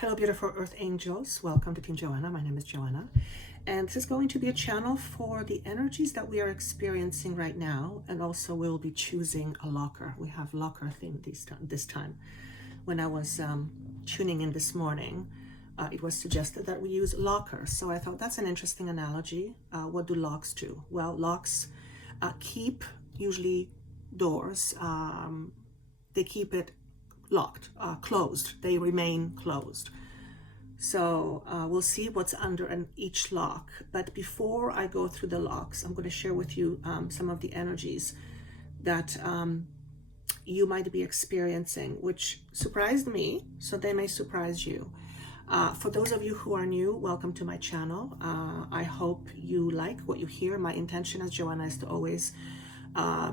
Hello, beautiful Earth Angels. Welcome to Team Joanna. My name is Joanna. And this is going to be a channel for the energies that we are experiencing right now. And also we'll be choosing a locker. We have locker theme this time. When I was tuning in this morning, it was suggested that we use lockers. So I thought that's an interesting analogy. What do locks do? Well, locks keep usually doors. They keep it locked, closed. They remain closed. So we'll see what's under each lock. But before I go through the locks, I'm going to share with you some of the energies that you might be experiencing, which surprised me, so they may surprise you. For those of you who are new, welcome to my channel. I hope you like what you hear. My intention as Joanna is to always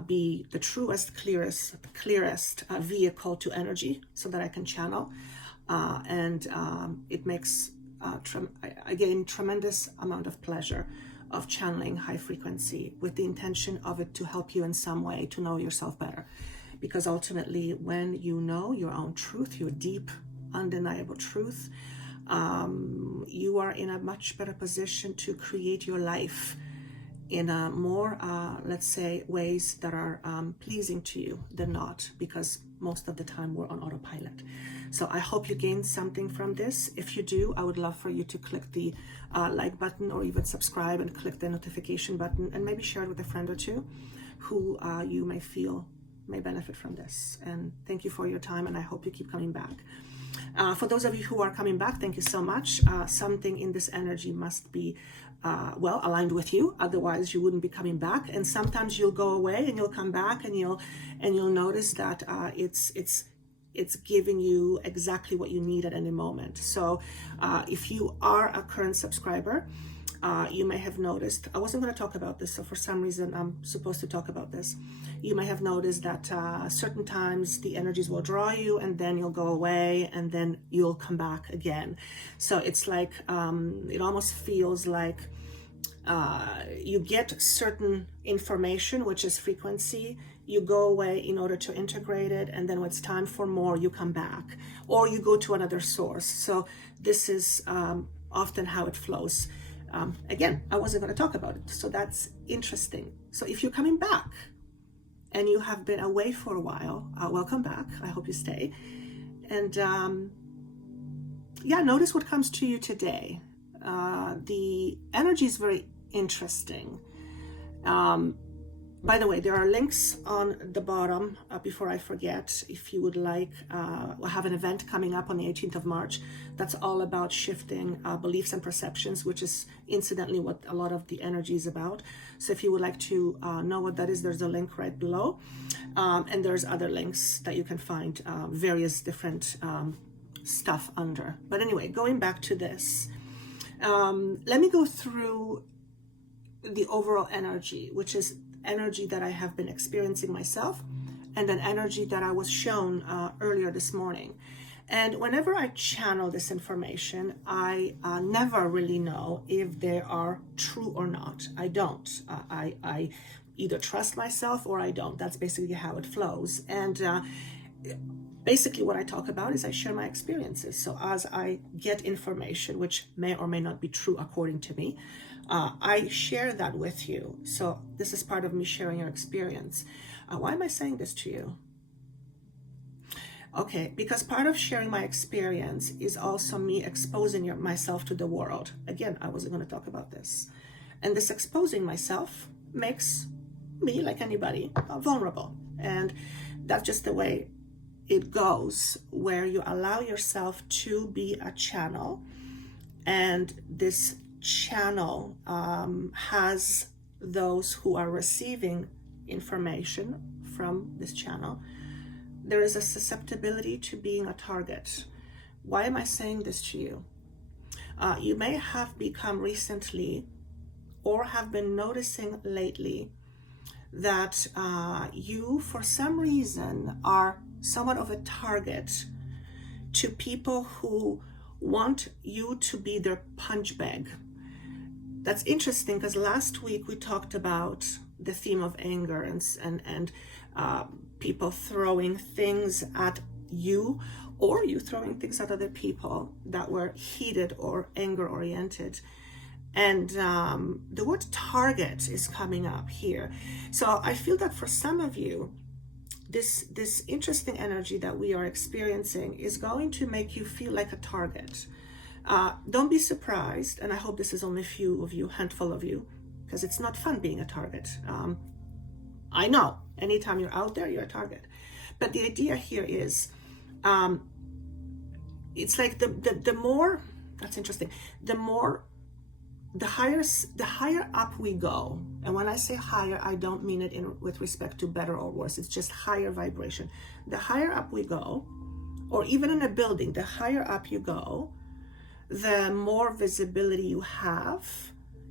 be the truest, clearest vehicle to energy so that I can channel. It makes, I gain tremendous amount of pleasure of channeling high frequency with the intention of it to help you in some way to know yourself better. Because ultimately, when you know your own truth, your deep, undeniable truth, you are in a much better position to create your life in a more, let's say, ways that are pleasing to you than not, because most of the time we're on autopilot. So I hope you gain something from this. If you do, I would love for you to click the like button or even subscribe and click the notification button and maybe share it with a friend or two who you may feel may benefit from this. And thank you for your time, and I hope you keep coming back. For those of you who are coming back, thank you so much. Something in this energy must be well aligned with you, otherwise you wouldn't be coming back. And sometimes you'll go away and you'll come back and you'll notice that it's giving you exactly what you need at any moment. So if you are a current subscriber, you may have noticed, I wasn't going to talk about this, so for some reason I'm supposed to talk about this. You may have noticed that certain times the energies will draw you and then you'll go away and then you'll come back again. So it's like, it almost feels like you get certain information, which is frequency, you go away in order to integrate it, and then when it's time for more, you come back, or you go to another source. So this is often how it flows. Again, I wasn't going to talk about it, so that's interesting. So if you're coming back and you have been away for a while, welcome back. I hope you stay. And yeah, notice what comes to you today. The energy is very interesting. By the way, there are links on the bottom before I forget. If you would like, we'll have an event coming up on the 18th of March that's all about shifting beliefs and perceptions, which is incidentally what a lot of the energy is about. So if you would like to know what that is, there's a link right below. And there's other links that you can find various different stuff under. But anyway, going back to this, let me go through the overall energy, which is energy that I have been experiencing myself, and then energy that I was shown earlier this morning. And whenever I channel this information, I never really know if they are true or not. I don't. I either trust myself or I don't. That's basically how it flows. And basically what I talk about is I share my experiences. So as I get information, which may or may not be true according to me, I share that with you. So this is part of me sharing your experience. Why am I saying this to you? Okay, because part of sharing my experience is also me exposing myself to the world. Again, I wasn't going to talk about this. And this exposing myself makes me, like anybody, vulnerable. And that's just the way it goes, where you allow yourself to be a channel, and this channel has those who are receiving information from this channel. There is a susceptibility to being a target. Why am I saying this to you? You may have become recently or have been noticing lately that you, for some reason, are somewhat of a target to people who want you to be their punch bag. That's interesting because last week we talked about the theme of anger and people throwing things at you, or you throwing things at other people that were heated or anger oriented. And the word target is coming up here. So I feel that for some of you, this interesting energy that we are experiencing is going to make you feel like a target. Don't be surprised, and I hope this is only a few of you, handful of you, because it's not fun being a target. I know, anytime you're out there, you're a target. But the idea here is, it's like the more, that's interesting, the higher up we go, and when I say higher, I don't mean it with respect to better or worse, it's just higher vibration. The higher up we go, or even in a building, the higher up you go, the more visibility you have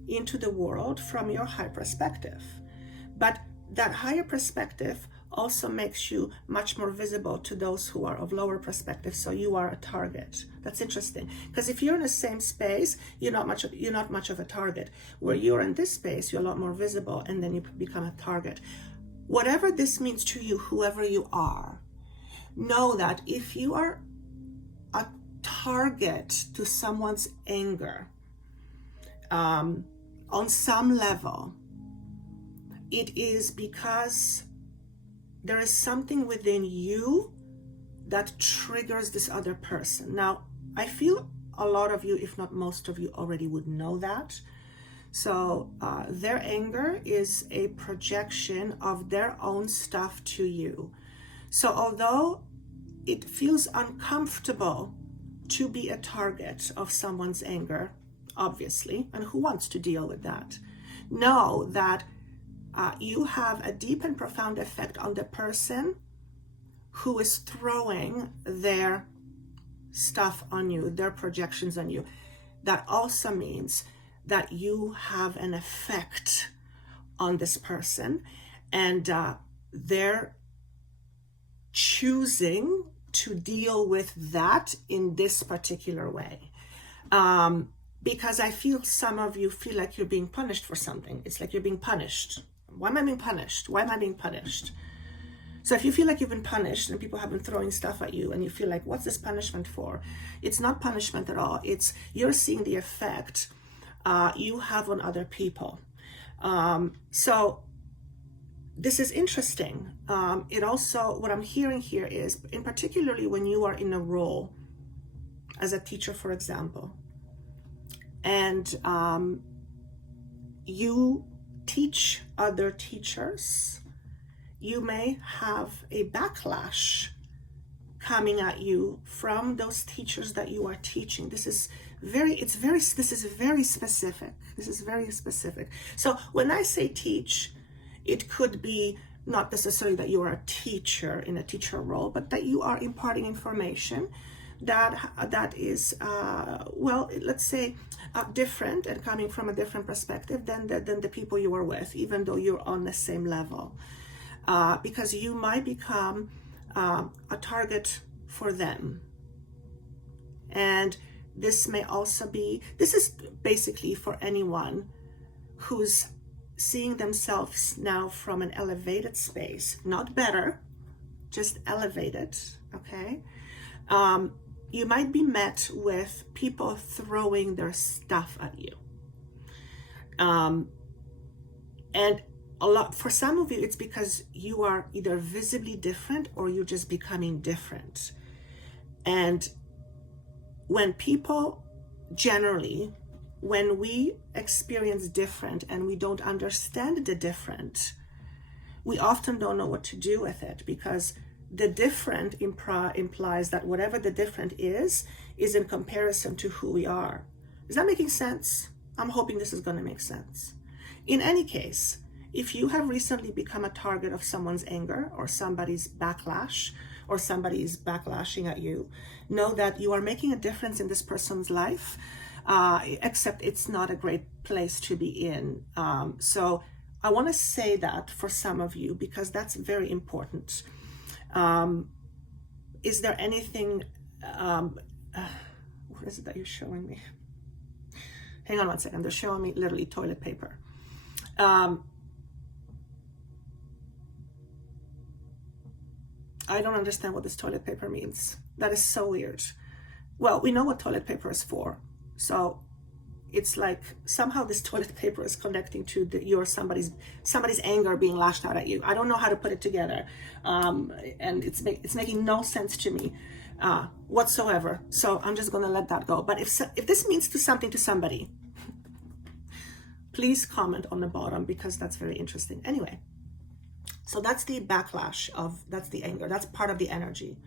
into the world from your high perspective. But that higher perspective also makes you much more visible to those who are of lower perspective, so you are a target. That's interesting, because if you're in the same space, you're not much of a target. Where you're in this space, you're a lot more visible, and then you become a target. Whatever this means to you, whoever you are, know that if you are a target to someone's anger, on some level, it is because there is something within you that triggers this other person. Now, I feel a lot of you, if not most of you, already would know that. So their anger is a projection of their own stuff to you. So although it feels uncomfortable to be a target of someone's anger, obviously, and who wants to deal with that, know that you have a deep and profound effect on the person who is throwing their stuff on you, their projections on you. That also means that you have an effect on this person, and they're choosing to deal with that in this particular way. Because I feel some of you feel like you're being punished for something. It's like you're being punished. Why am I being punished? Why am I being punished? So if you feel like you've been punished and people have been throwing stuff at you and you feel like, what's this punishment for? It's not punishment at all. It's you're seeing the effect you have on other people. So this is interesting. It also, what I'm hearing here is, in particularly when you are in a role as a teacher, for example, and you teach other teachers, you may have a backlash coming at you from those teachers that you are teaching. This is very specific. This is very specific. So when I say teach, it could be not necessarily that you are a teacher in a teacher role, but that you are imparting information that is, well, let's say, different and coming from a different perspective than the people you are with, even though you're on the same level. Because you might become a target for them. And this may also be, this is basically for anyone who's seeing themselves now from an elevated space, not better, just elevated, okay? You might be met with people throwing their stuff at you. And a lot, for some of you, it's because you are either visibly different or you're just becoming different. And when people generally, when we experience different and we don't understand the different, we often don't know what to do with it, because the different implies that whatever the different is in comparison to who we are. Is that making sense? I'm hoping this is going to make sense. In any case, if you have recently become a target of someone's anger or somebody's backlash, or somebody is backlashing at you, know that you are making a difference in this person's life, except it's not a great place to be in. So I want to say that for some of you, because that's very important. Is there anything, what is it that you're showing me? Hang on one second, they're showing me literally toilet paper. I don't understand what this toilet paper means. That is so weird. Well, we know what toilet paper is for. So it's like somehow this toilet paper is connecting to somebody's anger being lashed out at you. I don't know how to put it together. And it's making no sense to me whatsoever. So I'm just going to let that go. But if this means something to somebody, please comment on the bottom, because that's very interesting. Anyway, so that's the backlash that's the anger. That's part of the energy.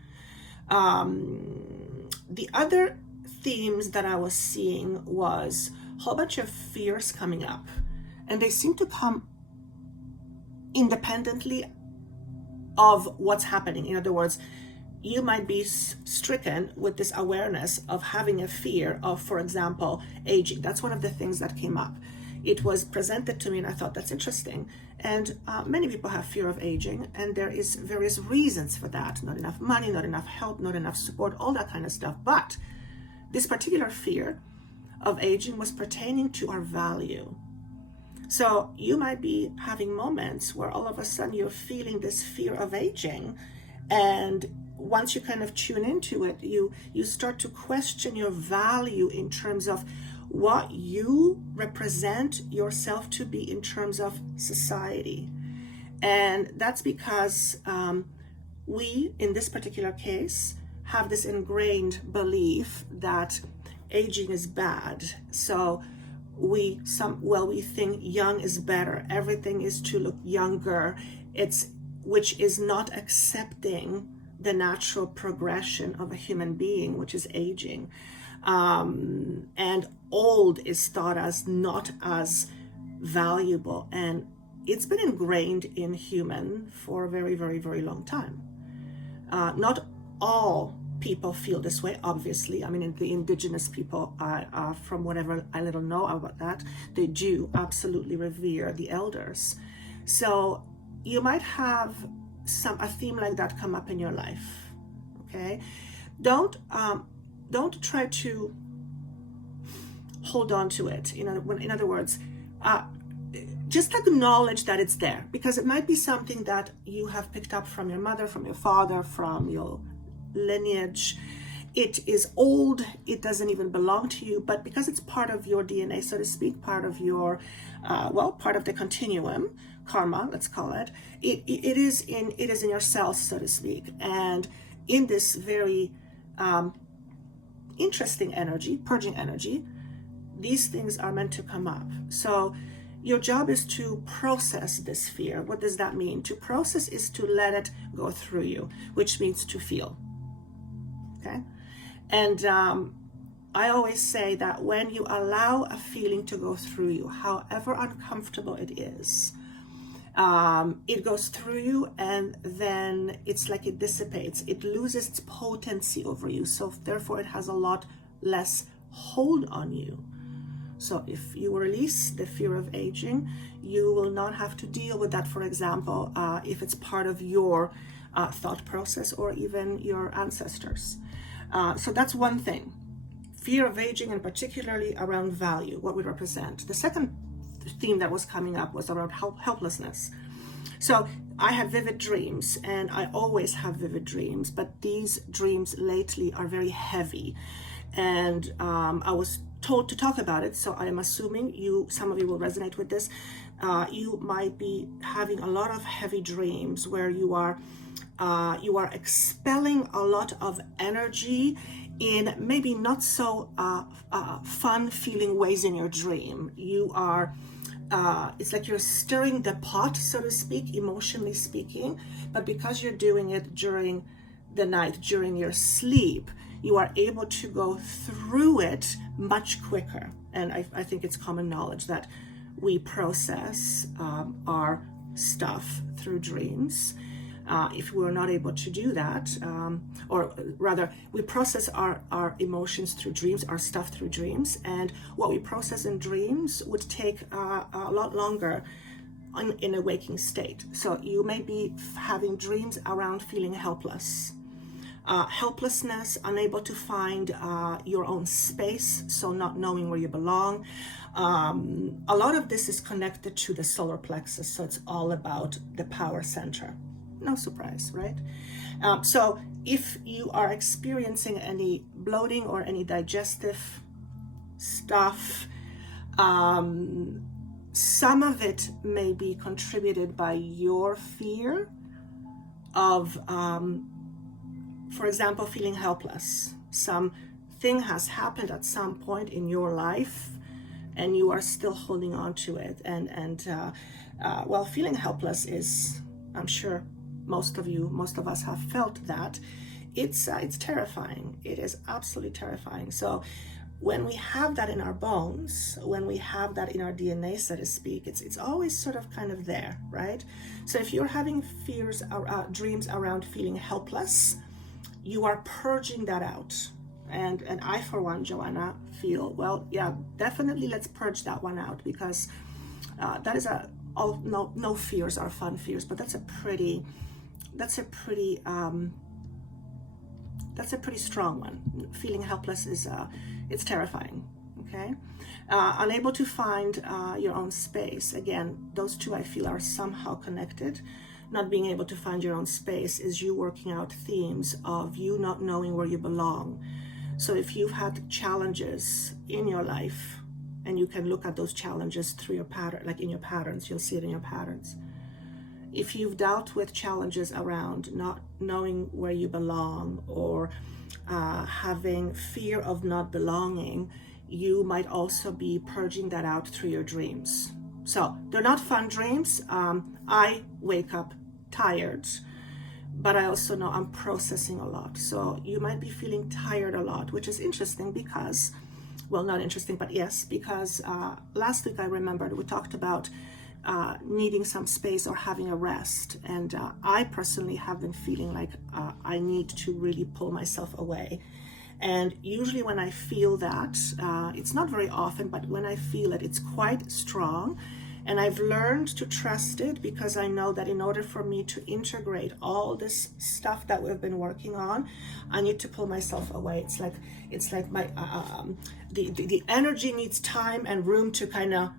The other themes that I was seeing was a whole bunch of fears coming up, and they seem to come independently of what's happening. In other words, you might be stricken with this awareness of having a fear of, for example, aging. That's one of the things that came up. It was presented to me and I thought, that's interesting. And many people have fear of aging, and there is various reasons for that. Not enough money, not enough help, not enough support, all that kind of stuff. But this particular fear of aging was pertaining to our value. So you might be having moments where all of a sudden you're feeling this fear of aging, and once you kind of tune into it, you start to question your value in terms of what you represent yourself to be in terms of society. And that's because we, in this particular case, have this ingrained belief that aging is bad. So we think young is better. Everything is to look younger. Which is not accepting the natural progression of a human being, which is aging. And old is thought as not as valuable, and it's been ingrained in human for a very, very, very long time. Not all people feel this way, obviously. I mean, the indigenous people, from whatever I little know about that, they do absolutely revere the elders. So you might have a theme like that come up in your life. Okay, don't try to hold on to it. In other words, just acknowledge that it's there, because it might be something that you have picked up from your mother, from your father, from your lineage. It is old, it doesn't even belong to you, but because it's part of your DNA, so to speak, part of your part of the continuum, karma, let's call it, it is in your cells, so to speak. And in this very interesting energy, purging energy, these things are meant to come up. So your job is to process this fear. What does that mean? To process is to let it go through you, which means to feel. Okay? And I always say that when you allow a feeling to go through you, however uncomfortable it is, it goes through you, and then it's like it dissipates. It loses its potency over you. So therefore it has a lot less hold on you. So if you release the fear of aging, you will not have to deal with that, for example, if it's part of your thought process or even your ancestors. So that's one thing. Fear of aging, and particularly around value, what we represent. The second theme that was coming up was around helplessness. So I had vivid dreams, and I always have vivid dreams, but these dreams lately are very heavy. And I was told to talk about it, so I am assuming some of you will resonate with this. You might be having a lot of heavy dreams where you are expelling a lot of energy in maybe not so fun feeling ways in your dream. You are it's like you're stirring the pot, so to speak, emotionally speaking, but because you're doing it during the night, during your sleep, you are able to go through it much quicker. And I think it's common knowledge that we process our stuff through dreams. If we're not able to do that, or rather, we process our emotions through dreams, our stuff through dreams, and what we process in dreams would take a lot longer in a waking state. So you may be having dreams around feeling helpless. Helplessness, unable to find your own space, so not knowing where you belong. A lot of this is connected to the solar plexus, so it's all about the power center. No surprise, right? So if you are experiencing any bloating or any digestive stuff, some of it may be contributed by your fear of, for example, feeling helpless. Something has happened at some point in your life and you are still holding on to it. Well, feeling helpless is, I'm sure most of us have felt that. It's terrifying. It is absolutely terrifying. So when we have that in our bones, when we have that in our DNA, so to speak, it's always sort of kind of there, right? So if you're having fears, dreams around feeling helpless, you are purging that out. And I, for one, Joanna, feel, well, yeah, definitely let's purge that one out, because that is no fears are fun fears, but that's a pretty strong one. Feeling helpless is it's terrifying. Okay, unable to find your own space. Again, those two I feel are somehow connected. Not being able to find your own space is you working out themes of you not knowing where you belong. So if you've had challenges in your life, and you can look at those challenges through your pattern, like in your patterns, you'll see it in your patterns. If you've dealt with challenges around not knowing where you belong, or having fear of not belonging, you might also be purging that out through your dreams. So they're not fun dreams. I wake up tired, but I also know I'm processing a lot. So you might be feeling tired a lot, which is interesting because, well, not interesting, but yes, because last week I remembered we talked about needing some space or having a rest. And I personally have been feeling like I need to really pull myself away. And usually when I feel that, it's not very often, but when I feel it, it's quite strong. And I've learned to trust it, because I know that in order for me to integrate all this stuff that we've been working on, I need to pull myself away. It's like my the energy needs time and room to kind of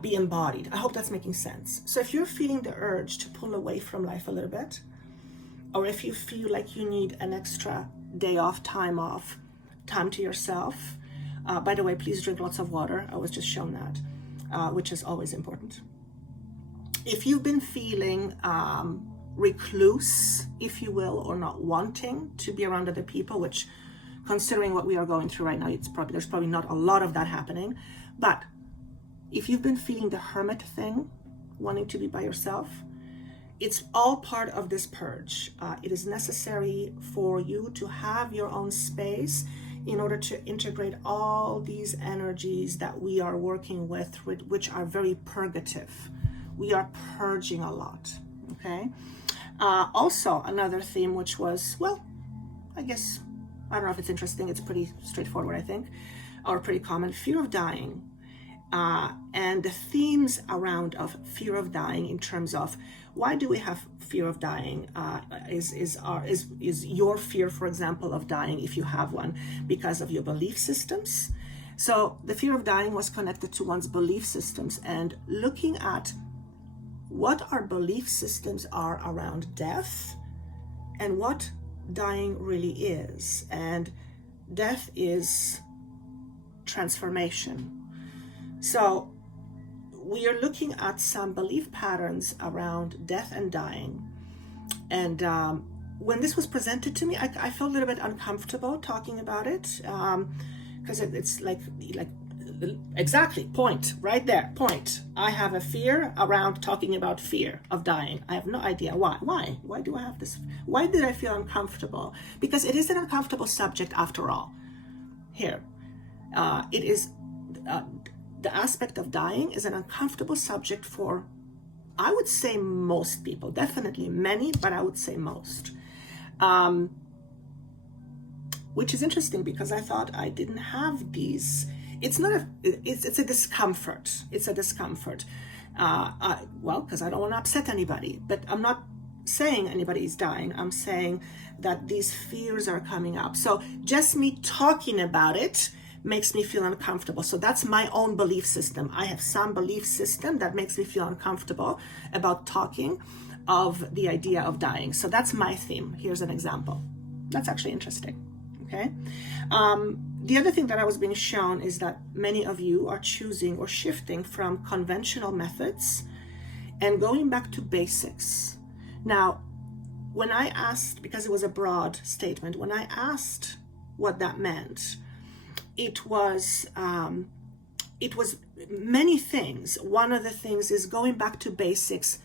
be embodied. I hope that's making sense. So if you're feeling the urge to pull away from life a little bit, or if you feel like you need an extra day off, time to yourself, by the way, please drink lots of water. I was just shown that, which is always important. If you've been feeling recluse, if you will, or not wanting to be around other people, which, considering what we are going through right now, there's probably not a lot of that happening. But if you've been feeling the hermit thing, wanting to be by yourself, it's all part of this purge. It is necessary for you to have your own space in order to integrate all these energies that we are working with, which are very purgative. We are purging a lot, okay? Also, another theme, which was, well, I guess, I don't know if it's interesting, it's pretty straightforward, I think, or pretty common, fear of dying. And the themes around of fear of dying, in terms of why do we have fear of dying, is your fear, for example, of dying, if you have one, because of your belief systems. So the fear of dying was connected to one's belief systems, and looking at what our belief systems are around death and what dying really is. And death is transformation. So we are looking at some belief patterns around death and dying. And when this was presented to me, I felt a little bit uncomfortable talking about it, because it's like exactly, point, right there, point. I have a fear around talking about fear of dying. I have no idea why. Why do I have this? Why did I feel uncomfortable? Because it is an uncomfortable subject after all. Here, it is... the aspect of dying is an uncomfortable subject for, I would say, most people. Definitely many, but I would say most. Which is interesting, because I thought I didn't have these. It's a discomfort. It's a discomfort. Well, because I don't want to upset anybody, but I'm not saying anybody is dying. I'm saying that these fears are coming up. So just me talking about it makes me feel uncomfortable. So that's my own belief system. I have some belief system that makes me feel uncomfortable about talking of the idea of dying. So that's my theme. Here's an example. That's actually interesting. Okay. The other thing that I was being shown is that many of you are choosing or shifting from conventional methods and going back to basics. Now, when I asked, because it was a broad statement, when I asked what that meant, it was many things. One of the things is going back to basics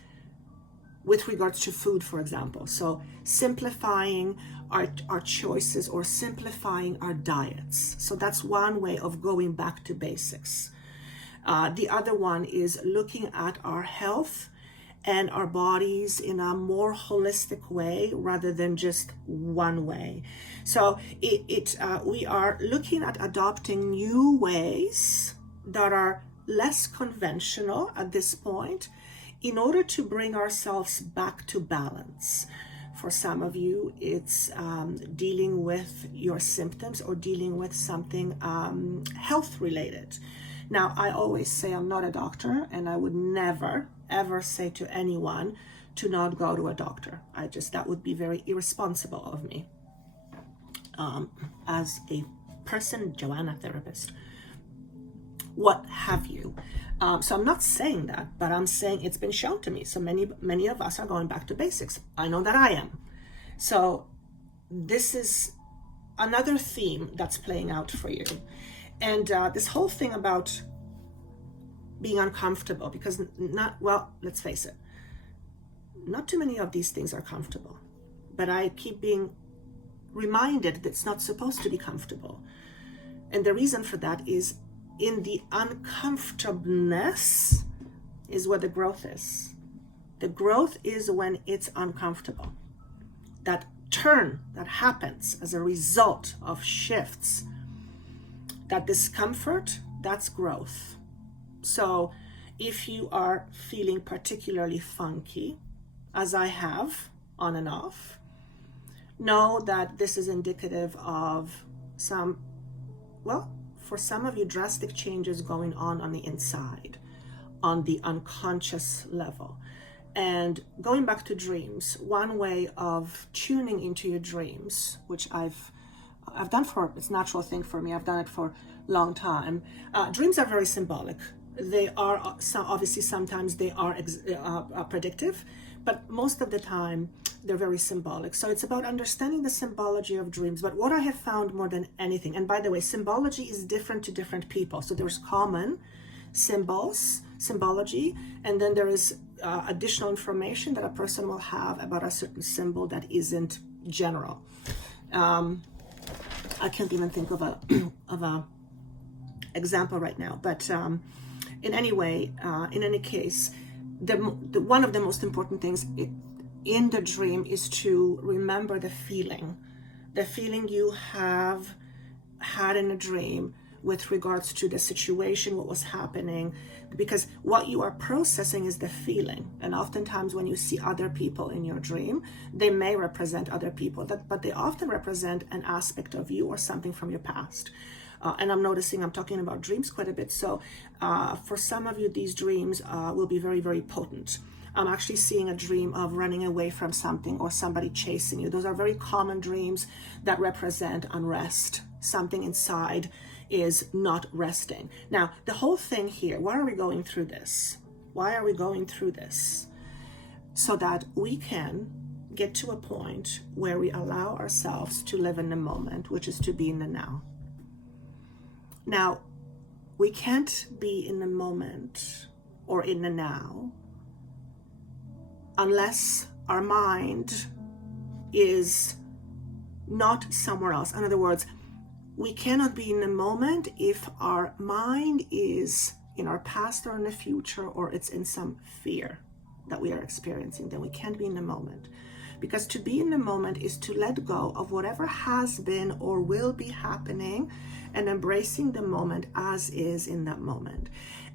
with regards to food, for example. So simplifying our choices or simplifying our diets. So that's one way of going back to basics. The other one is looking at our health and our bodies in a more holistic way rather than just one way. So we are looking at adopting new ways that are less conventional at this point in order to bring ourselves back to balance. For some of you, it's dealing with your symptoms or dealing with something health related. Now, I always say I'm not a doctor, and I would never, ever say to anyone to not go to a doctor. That would be very irresponsible of me. As a person, Joanna therapist, what have you. So I'm not saying that, but I'm saying it's been shown to me. So many of us are going back to basics. I know that I am. So this is another theme that's playing out for you. And this whole thing about being uncomfortable, because let's face it, not too many of these things are comfortable. But I keep being reminded that it's not supposed to be comfortable. And the reason for that is in the uncomfortableness is where the growth is. The growth is when it's uncomfortable. That turn that happens as a result of shifts, that discomfort, that's growth. So if you are feeling particularly funky, as I have on and off, know that this is indicative of for some of you, drastic changes going on the inside, on the unconscious level. And going back to dreams, one way of tuning into your dreams, which I've done it's a natural thing for me, I've done it for a long time. Dreams are very symbolic. They are, obviously sometimes they are predictive, but most of the time they're very symbolic. So it's about understanding the symbology of dreams. But what I have found more than anything, and by the way, symbology is different to different people. So there's common symbology, and then there is additional information that a person will have about a certain symbol that isn't general. I can't even think of a example right now, but in any case, one of the most important things in the dream is to remember the feeling you have had in a dream with regards to the situation, what was happening, because what you are processing is the feeling. And oftentimes when you see other people in your dream, they may represent other people, but they often represent an aspect of you or something from your past. And I'm noticing I'm talking about dreams quite a bit. So for some of you, these dreams will be very, very potent. I'm actually seeing a dream of running away from something or somebody chasing you. Those are very common dreams that represent unrest. Something inside is not resting. Now, the whole thing here, why are we going through this? Why are we going through this? So that we can get to a point where we allow ourselves to live in the moment, which is to be in the now. Now, we can't be in the moment or in the now unless our mind is not somewhere else. In other words, we cannot be in the moment if our mind is in our past or in the future, or it's in some fear that we are experiencing. Then we can't be in the moment. Because to be in the moment is to let go of whatever has been or will be happening and embracing the moment as is in that moment.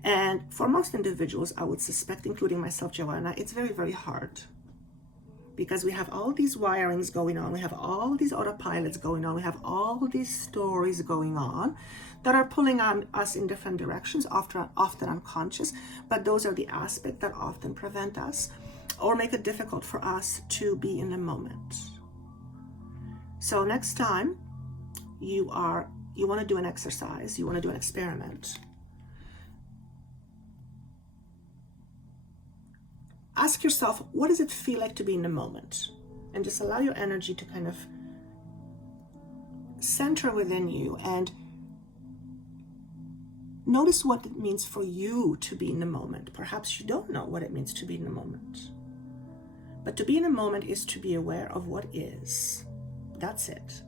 And for most individuals, I would suspect, including myself, Joanna, it's very, very hard. Because we have all these wirings going on, we have all these autopilots going on, we have all these stories going on that are pulling on us in different directions, often unconscious, but those are the aspects that often prevent us or make it difficult for us to be in the moment. So next time you want to do an exercise, you want to do an experiment, ask yourself, what does it feel like to be in the moment? And just allow your energy to kind of center within you and notice what it means for you to be in the moment. Perhaps you don't know what it means to be in the moment. But to be in the moment is to be aware of what is. That's it.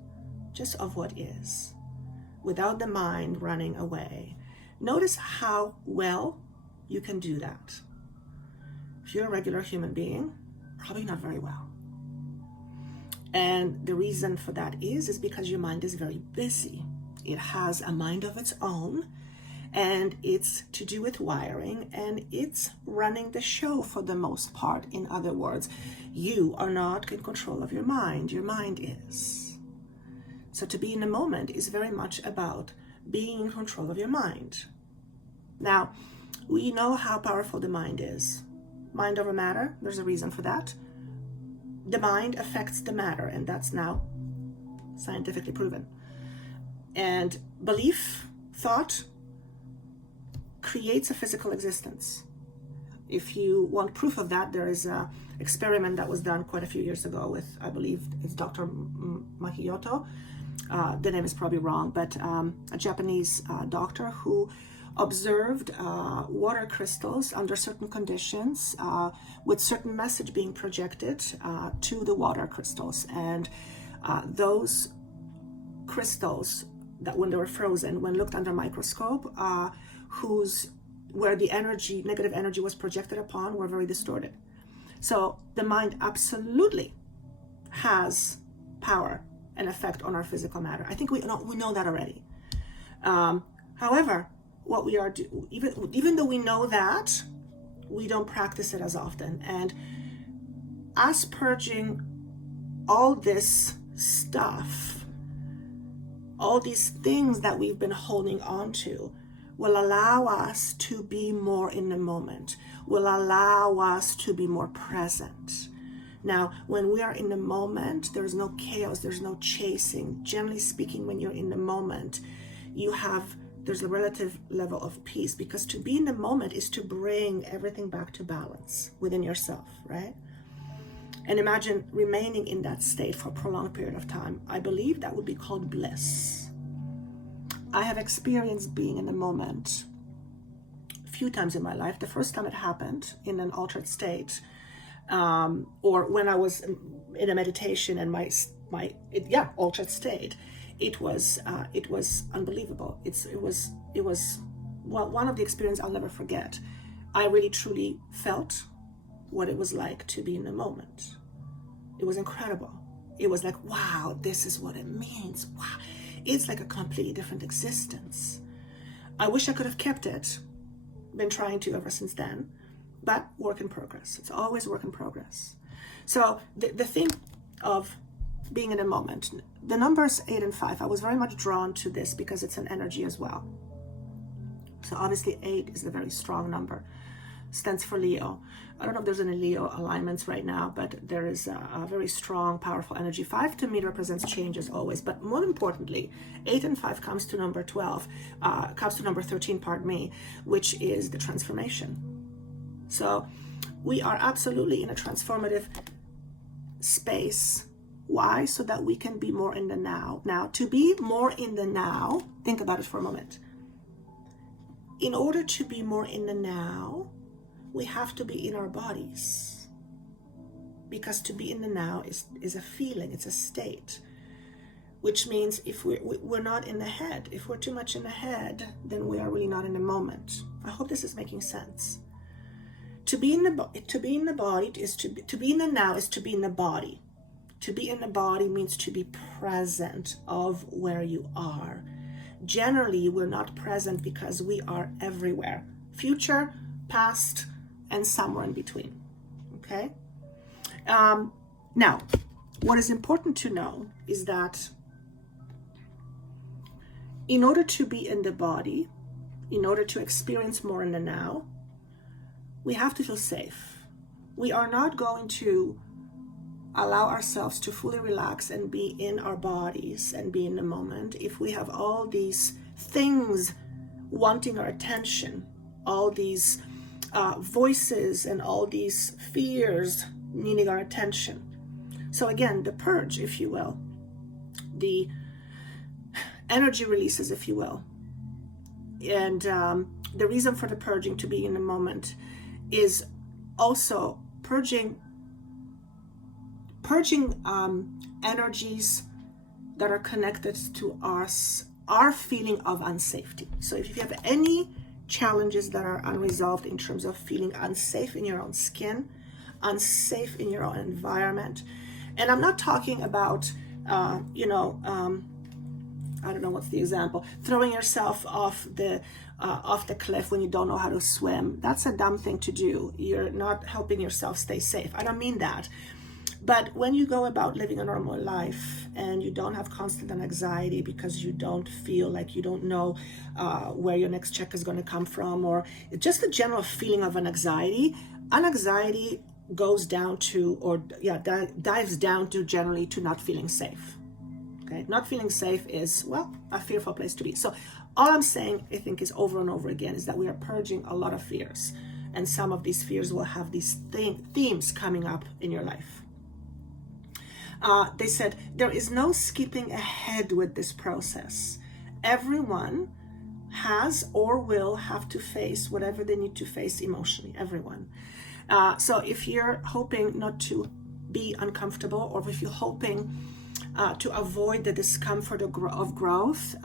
Just of what is. Without the mind running away. Notice how well you can do that. If you're a regular human being, probably not very well. And the reason for that is because your mind is very busy. It has a mind of its own, and it's to do with wiring, and it's running the show for the most part. In other words, you are not in control of your mind is. So to be in the moment is very much about being in control of your mind. Now, we know how powerful the mind is. Mind over matter, there's a reason for that. The mind affects the matter, and that's now scientifically proven. And belief, thought, creates a physical existence. If you want proof of that, there is an experiment that was done quite a few years ago with, I believe it's Dr. Mahioto. The name is probably wrong, but a Japanese doctor who observed water crystals under certain conditions with certain message being projected to the water crystals. And those crystals that when they were frozen, when looked under a microscope, where the energy, negative energy was projected upon, were very distorted. So the mind absolutely has power and effect on our physical matter. I think we know that already. However, what we are even though we know that, we don't practice it as often. And us purging all this stuff, all these things that we've been holding on to, will allow us to be more in the moment, will allow us to be more present. Now, when we are in the moment, there's no chaos, there's no chasing. Generally speaking, when you're in the moment, there's a relative level of peace, because to be in the moment is to bring everything back to balance within yourself, right? And imagine remaining in that state for a prolonged period of time. I believe that would be called bliss. I have experienced being in the moment a few times in my life. The first time it happened in an altered state, or when I was in a meditation and altered state. It was unbelievable. It was one of the experiences I'll never forget. I really truly felt what it was like to be in the moment. It was incredible. It was like, wow, this is what it means. Wow, it's like a completely different existence. I wish I could have kept it. Been trying to ever since then, but work in progress. It's always work in progress. So the thing of being in a moment, the numbers 8 and 5, I was very much drawn to this because it's an energy as well. So obviously 8 is a very strong number, stands for Leo. I don't know if there's any Leo alignments right now, but there is a very strong, powerful energy. 5 to me represents change as always, but more importantly, 8 and 5 comes to number 12, comes to number 13, pardon me, which is the transformation. So we are absolutely in a transformative space. Why? So that we can be more in the now. Now, to be more in the now, think about it for a moment. In order to be more in the now, we have to be in our bodies. Because to be in the now is a feeling, it's a state. Which means if we're not in the head, if we're too much in the head, then we are really not in the moment. I hope this is making sense. To be in the body is to be in the now is to be in the body. To be in the body means to be present of where you are. Generally, we're not present because we are everywhere. Future, past, and somewhere in between. Okay? Now, what is important to know is that in order to be in the body, in order to experience more in the now, we have to feel safe. we are not going to allow ourselves to fully relax and be in our bodies and be in the moment if we have all these things wanting our attention, all these voices and all these fears needing our attention. So again, the purge, if you will, the energy releases, if you will. And the reason for the purging, to be in the moment, is also purging energies that are connected to us, our feeling of unsafety. So if you have any challenges that are unresolved in terms of feeling unsafe in your own skin, unsafe in your own environment, and I'm not talking about, I don't know what's the example, throwing yourself off the cliff when you don't know how to swim. That's a dumb thing to do. You're not helping yourself stay safe. I don't mean that. But when you go about living a normal life and you don't have constant anxiety because you don't feel like you don't know where your next check is going to come from, or just a general feeling of an anxiety goes down to, dives down to generally to not feeling safe. Okay, not feeling safe is, well, a fearful place to be. So all I'm saying, I think, is over and over again, is that we are purging a lot of fears. And some of these fears will have these themes coming up in your life. They said, there is no skipping ahead with this process. Everyone has or will have to face whatever they need to face emotionally, everyone. So if you're hoping not to be uncomfortable, or if you're hoping to avoid the discomfort of growth,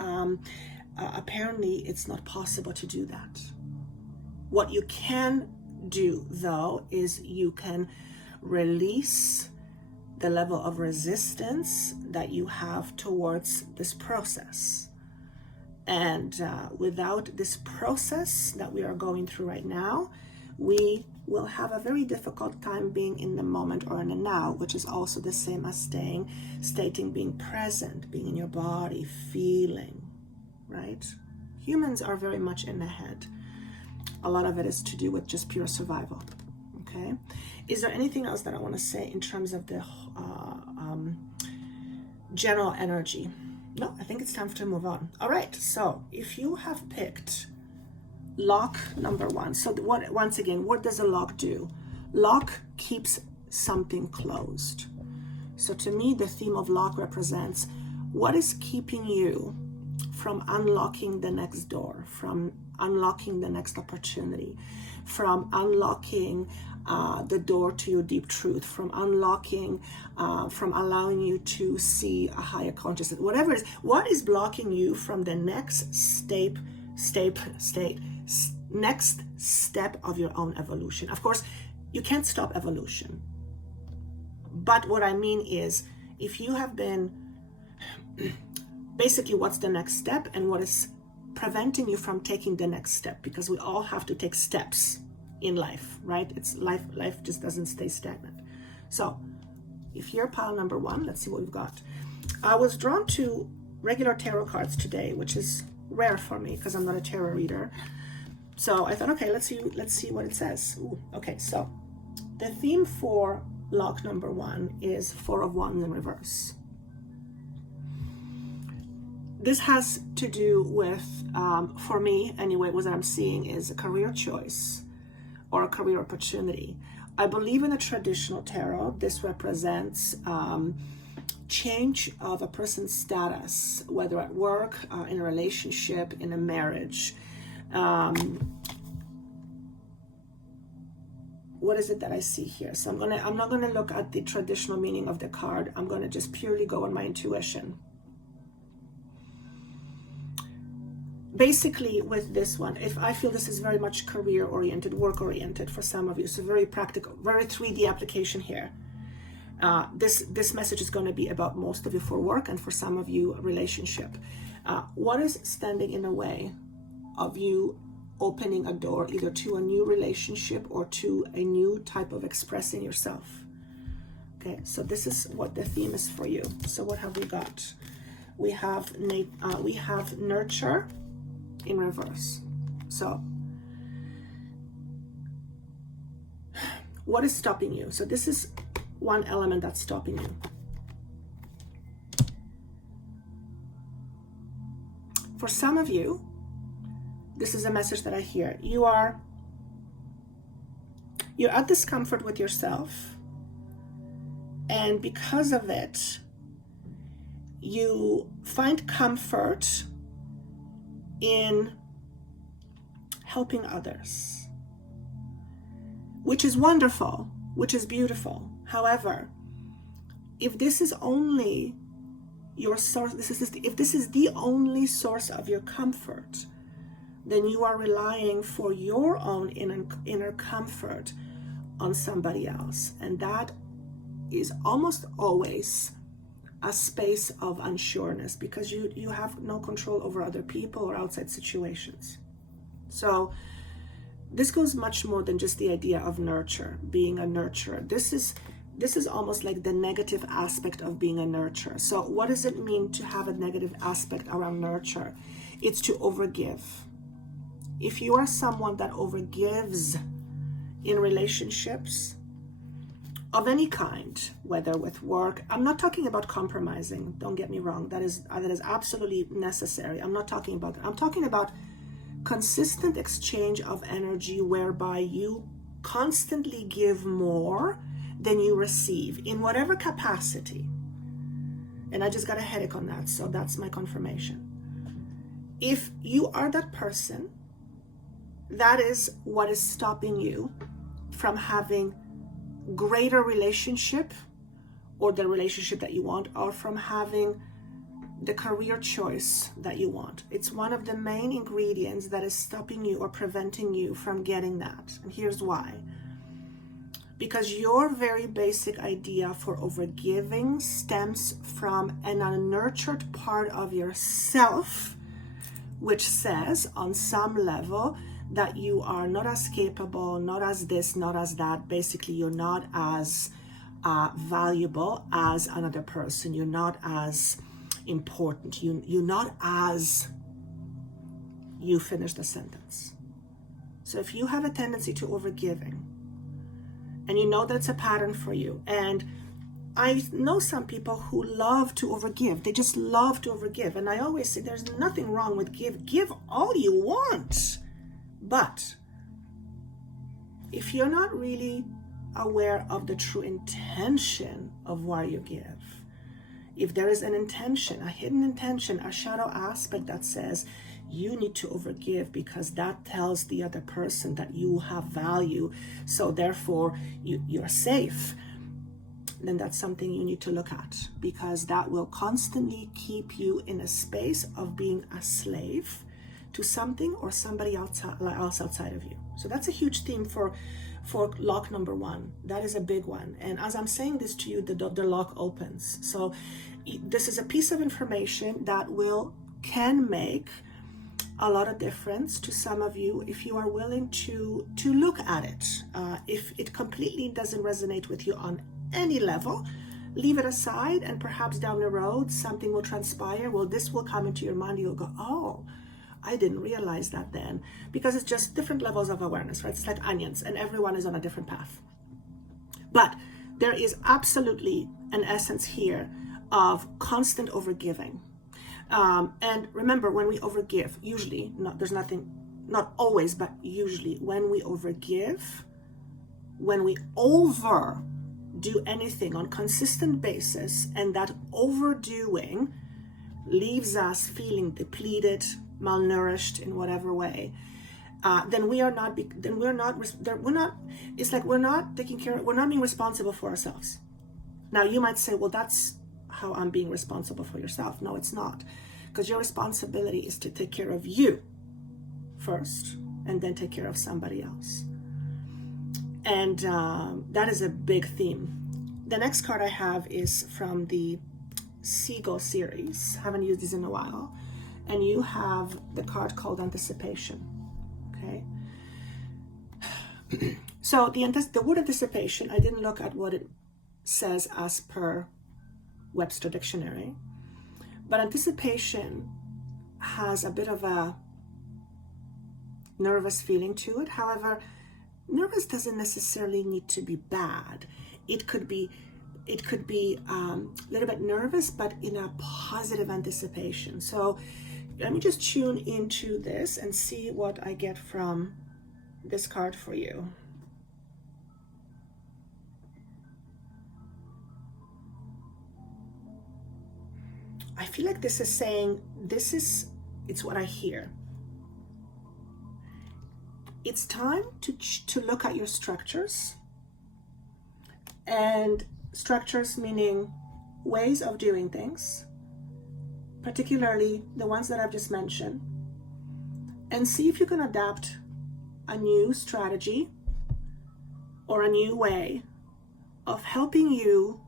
apparently it's not possible to do that. What you can do, though, is you can release the level of resistance that you have towards this process. And without this process that we are going through right now, we will have a very difficult time being in the moment or in the now, which is also the same as stating being present, being in your body, feeling, right? Humans are very much in the head. A lot of it is to do with just pure survival, okay? Is there anything else that I want to say in terms of the general energy? No, I think it's time to move on. All right, so if you have picked lock number 1, so once again, what does a lock do? Lock keeps something closed. So to me, the theme of lock represents what is keeping you from unlocking the next door, from unlocking the next opportunity, from unlocking the door to your deep truth, from unlocking, from allowing you to see a higher consciousness, whatever it is. What is blocking you from the next next step of your own evolution? Of course, you can't stop evolution. But what I mean is, if you have been, basically, what's the next step and what is preventing you from taking the next step? Because we all have to take steps in life, right? It's life just doesn't stay stagnant. So if you're pile number 1, let's see what we've got. I was drawn to regular tarot cards today, which is rare for me because I'm not a tarot reader. So I thought, okay, let's see what it says. Ooh, okay, so the theme for lock number 1 is 4 of Wands in reverse. This has to do with, for me anyway, what I'm seeing is a career choice or a career opportunity. I believe in the traditional tarot, this represents change of a person's status, whether at work, in a relationship, in a marriage. What is it that I see here? So I'm not gonna look at the traditional meaning of the card. I'm gonna just purely go on my intuition. Basically, with this one, if I feel this is very much career-oriented, work-oriented for some of you, so very practical, very 3D application here. This message is going to be about most of you for work, and for some of you, relationship. What is standing in the way of you opening a door either to a new relationship or to a new type of expressing yourself? Okay, so this is what the theme is for you. So what have we got? We have nurture in reverse. So what is stopping you? So this is one element that's stopping you. For some of you, this is a message that I hear. You're at discomfort with yourself, and because of it, you find comfort in helping others, which is wonderful, which is beautiful. However, if this is only your source, if this is the only source of your comfort, then you are relying for your own inner comfort on somebody else. And that is almost always a space of unsureness, because you have no control over other people or outside situations. So this goes much more than just the idea of nurture, being a nurturer. This is almost like the negative aspect of being a nurturer. So what does it mean to have a negative aspect around nurture? It's to overgive. If you are someone that overgives in relationships of any kind, whether with work, I'm not talking about compromising, don't get me wrong, that is absolutely necessary. I'm not talking about that. I'm talking about consistent exchange of energy whereby you constantly give more than you receive in whatever capacity. And I just got a headache on that, so that's my confirmation. If you are that person, that is what is stopping you from having greater relationship, or the relationship that you want, or from having the career choice that you want. It's one of the main ingredients that is stopping you or preventing you from getting that. And here's why. Because your very basic idea for overgiving stems from an unnurtured part of yourself, which says on some level that you are not as capable, not as this, not as that. Basically, you're not as valuable as another person. You're not as important. You're not as, you finish the sentence. So if you have a tendency to overgiving, and you know that's a pattern for you, and I know some people who love to overgive. They just love to overgive. And I always say there's nothing wrong with give all you want. But if you're not really aware of the true intention of why you give, if there is an intention, a hidden intention, a shadow aspect that says you need to overgive because that tells the other person that you have value, so therefore you're safe, then that's something you need to look at, because that will constantly keep you in a space of being a slave to something or somebody else outside of you. So that's a huge theme for lock number one. That is a big one. And as I'm saying this to you, the lock opens. So this is a piece of information that can make a lot of difference to some of you if you are willing to look at it. If it completely doesn't resonate with you on any level, leave it aside, and perhaps down the road something will transpire. Well, this will come into your mind. You'll go, oh, I didn't realize that then, because it's just different levels of awareness, right? It's like onions, and everyone is on a different path. But there is absolutely an essence here of constant overgiving. And remember, when we overgive, usually, not always, but usually when we overgive, when we overdo anything on consistent basis, and that overdoing leaves us feeling depleted, malnourished in whatever way, then we're not being responsible for ourselves. Now you might say, well, that's how I'm being responsible for yourself. No, it's not, because your responsibility is to take care of you first, and then take care of somebody else. And that is a big theme. The next card I have is from the Seagull series. Haven't used these in a while. And you have the card called Anticipation. Okay. So the word anticipation, I didn't look at what it says as per Webster Dictionary, but anticipation has a bit of a nervous feeling to it. However, nervous doesn't necessarily need to be bad. It could be a little bit nervous, but in a positive anticipation. So let me just tune into this and see what I get from this card for you. I feel like this is saying, it's what I hear. It's time to look at your structures, and structures meaning ways of doing things, particularly the ones that I've just mentioned, and see if you can adapt a new strategy or a new way of helping you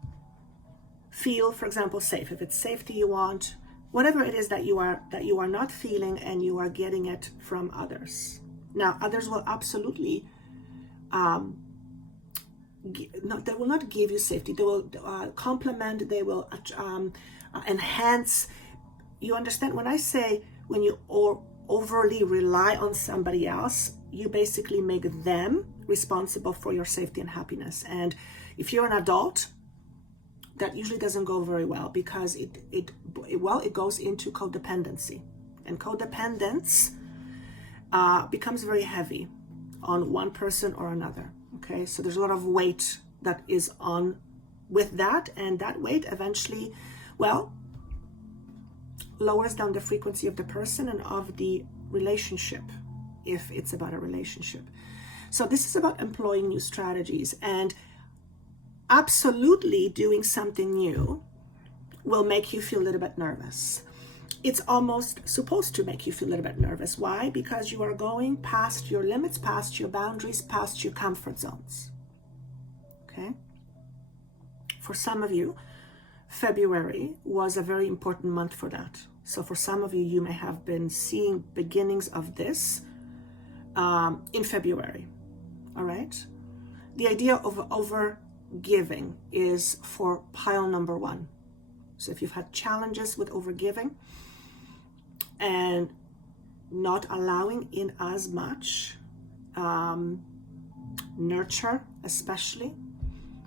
feel, for example, safe. If it's safety you want, whatever it is that you are not feeling and you are getting it from others. Now, others will absolutely, they will not give you safety. They will complement, they will enhance. You understand when I say when you overly rely on somebody else, you basically make them responsible for your safety and happiness. And if you're an adult, that usually doesn't go very well, because it goes into codependency, and codependence becomes very heavy on one person or another. Okay, so there's a lot of weight that is on with that, and that weight eventually, lowers down the frequency of the person and of the relationship, if it's about a relationship. So this is about employing new strategies, and absolutely doing something new will make you feel a little bit nervous. It's almost supposed to make you feel a little bit nervous. Why? Because you are going past your limits, past your boundaries, past your comfort zones. Okay? For some of you, February was a very important month for that. So for some of you, you may have been seeing beginnings of this in February. All right? The idea of overgiving is for pile number 1. So if you've had challenges with overgiving and not allowing in as much nurture, especially,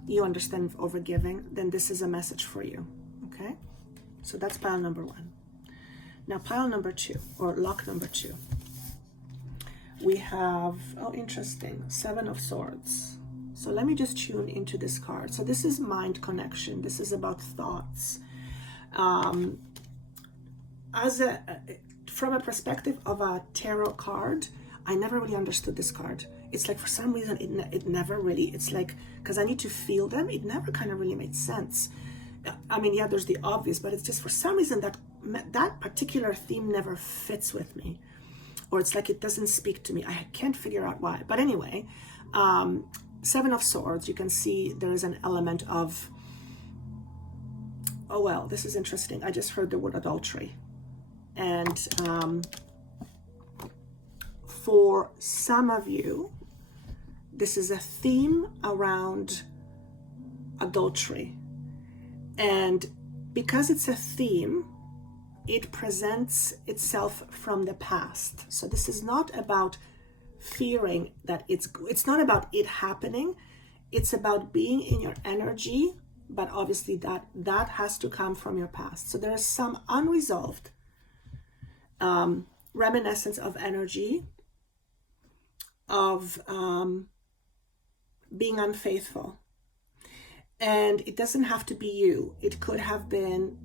you understand overgiving, then this is a message for you. Okay? So that's pile number 1. Now pile number 2, or lock number 2. We have, interesting, 7 of Swords. So let me just tune into this card. So this is mind connection. This is about thoughts. From a perspective of a tarot card, I never really understood this card. It's like for some reason it never really, it's like, because I need to feel them, it never kind of really made sense. I mean, yeah, there's the obvious, but it's just for some reason that particular theme never fits with me, or it's like it doesn't speak to me. I can't figure out why. But anyway, 7 of Swords, you can see there is an element of, this is interesting. I just heard the word adultery. And for some of you, this is a theme around adultery. And because it's a theme, it presents itself from the past. So this is not about fearing that it's not about it happening. It's about being in your energy, but obviously that has to come from your past. So there is some unresolved reminiscence of energy of being unfaithful. And it doesn't have to be you. It could have been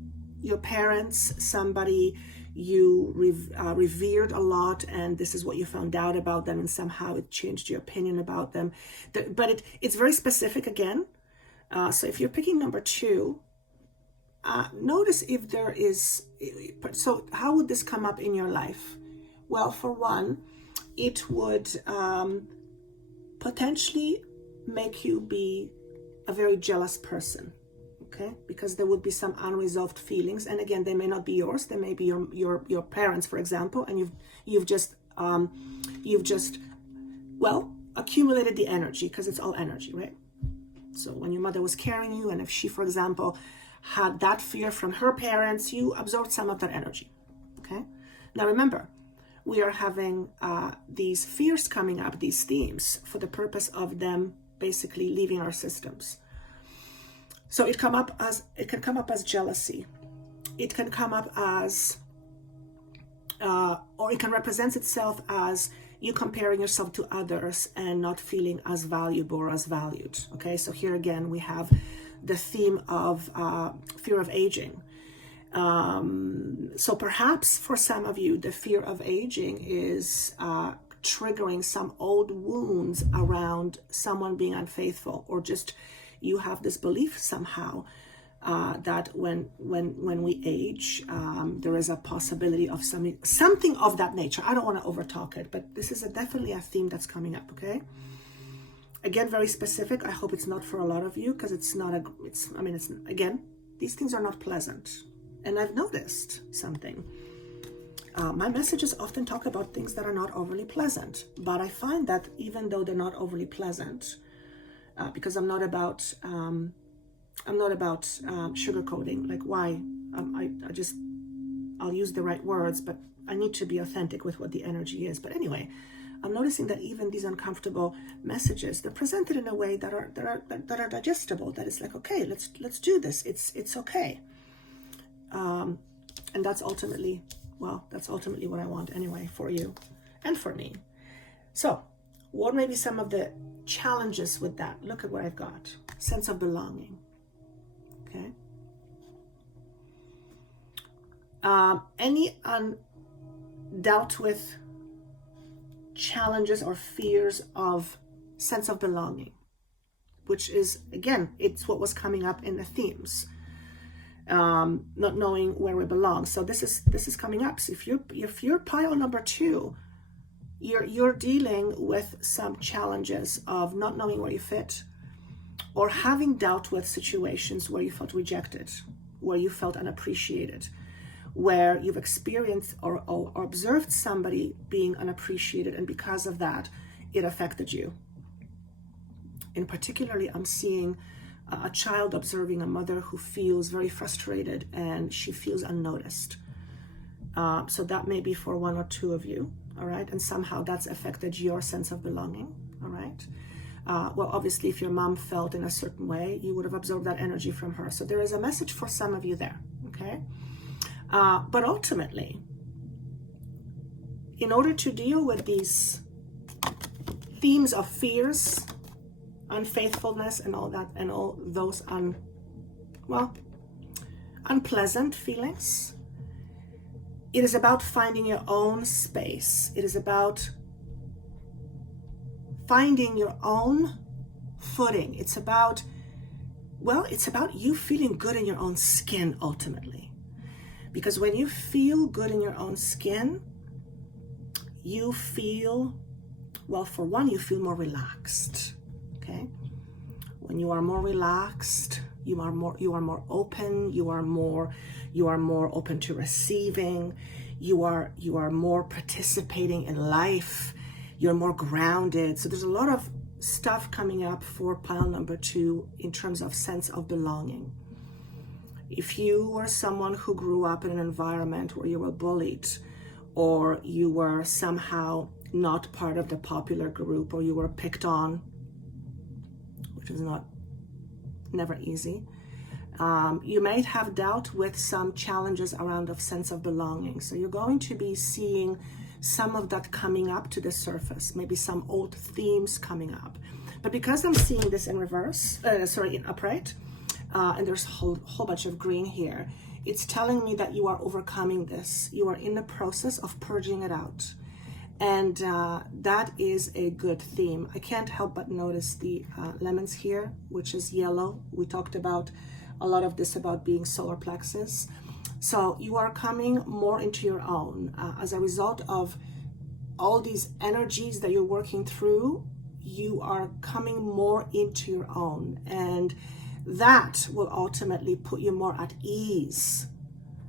your parents, somebody you revered a lot, and this is what you found out about them, and somehow it changed your opinion about them. But it's very specific again. So if you're picking number 2, notice if there is, so how would this come up in your life? Well, for one, it would potentially make you be a very jealous person, okay? Because there would be some unresolved feelings, and again, they may not be yours. They may be your parents, for example, and you've just accumulated the energy, because it's all energy, right? So when your mother was carrying you, and if she, for example, had that fear from her parents, you absorbed some of that energy. Okay? Now remember, we are having these fears coming up, these themes, for the purpose of them basically leaving our systems. So it can come up as jealousy. It can come up as, or it can represent itself as you comparing yourself to others and not feeling as valuable or as valued. Okay, so here again we have the theme of fear of aging. So perhaps for some of you, the fear of aging is triggering some old wounds around someone being unfaithful, or just you have this belief somehow that when we age, there is a possibility of something of that nature. I don't want to overtalk it, but this is definitely a theme that's coming up. Okay. Again, very specific. I hope it's not for a lot of you, because it's again, these things are not pleasant. And I've noticed something. My messages often talk about things that are not overly pleasant, but I find that even though they're not overly pleasant, because I'm not about sugarcoating. Like, why? I'll use the right words, but I need to be authentic with what the energy is. But anyway, I'm noticing that even these uncomfortable messages, they're presented in a way that are digestible. That is like, okay, let's do this. It's okay. And that's ultimately what I want anyway, for you and for me. So what may be some of the challenges with that? Look at what I've got. Sense of belonging. Okay. Any undealt with challenges or fears of sense of belonging, which is, again, it's what was coming up in the themes. Not knowing where we belong. So this is coming up. So if you're pile number 2, you're dealing with some challenges of not knowing where you fit, or having dealt with situations where you felt rejected, where you felt unappreciated, where you've experienced or observed somebody being unappreciated, and because of that, it affected you. In particularly, I'm seeing a child observing a mother who feels very frustrated and she feels unnoticed. So that may be for 1 or 2 of you, all right? And somehow that's affected your sense of belonging, all right? Well, obviously, if your mom felt in a certain way, you would have absorbed that energy from her. So there is a message for some of you there, okay? But ultimately, in order to deal with these themes of fears, unfaithfulness, and all that, and all those unpleasant feelings, it is about finding your own space. It is about finding your own footing. It's about you feeling good in your own skin, ultimately. Because when you feel good in your own skin, you feel, well, for one, you feel more relaxed. Okay? When you are more relaxed, you are more open, you are more open to receiving, you are more participating in life, you're more grounded. So there's a lot of stuff coming up for pile number 2 in terms of sense of belonging. If you were someone who grew up in an environment where you were bullied, or you were somehow not part of the popular group, or you were picked on, which is never easy, you might have dealt with some challenges around of sense of belonging. So you're going to be seeing some of that coming up to the surface, maybe some old themes coming up. But because I'm seeing this in reverse, in upright, and there's a whole bunch of green here, it's telling me that you are overcoming this. You are in the process of purging it out. And that is a good theme. I can't help but notice the lemons here, which is yellow. We talked about a lot of this about being solar plexus. So you are coming more into your own. As a result of all these energies that you're working through, you are coming more into your own. And that will ultimately put you more at ease,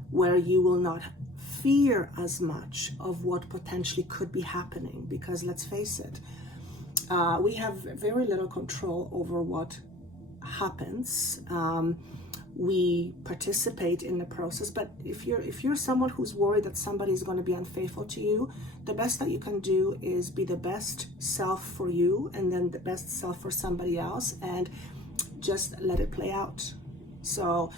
where you will not fear as much of what potentially could be happening. Because let's face it, we have very little control over what happens. we participate in the process. But if you're someone who's worried that somebody is going to be unfaithful to you, the best that you can do is be the best self for you, and then the best self for somebody else, and just let it play out. So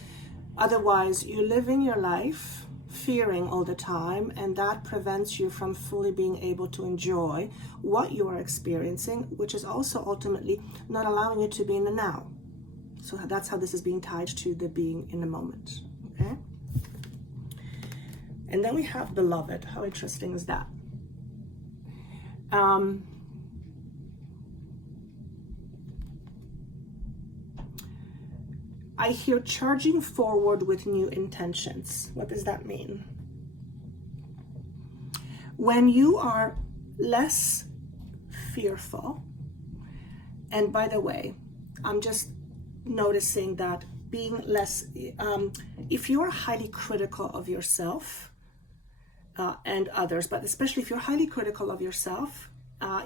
otherwise, you're living your life fearing all the time, and that prevents you from fully being able to enjoy what you are experiencing, which is also ultimately not allowing you to be in the now. So that's how this is being tied to the being in the moment. Okay. And then we have beloved. How interesting is that? I hear charging forward with new intentions. What does that mean? When you are less fearful, and by the way, I'm just noticing that being less, if you are highly critical of yourself and others, but especially if you're highly critical of yourself,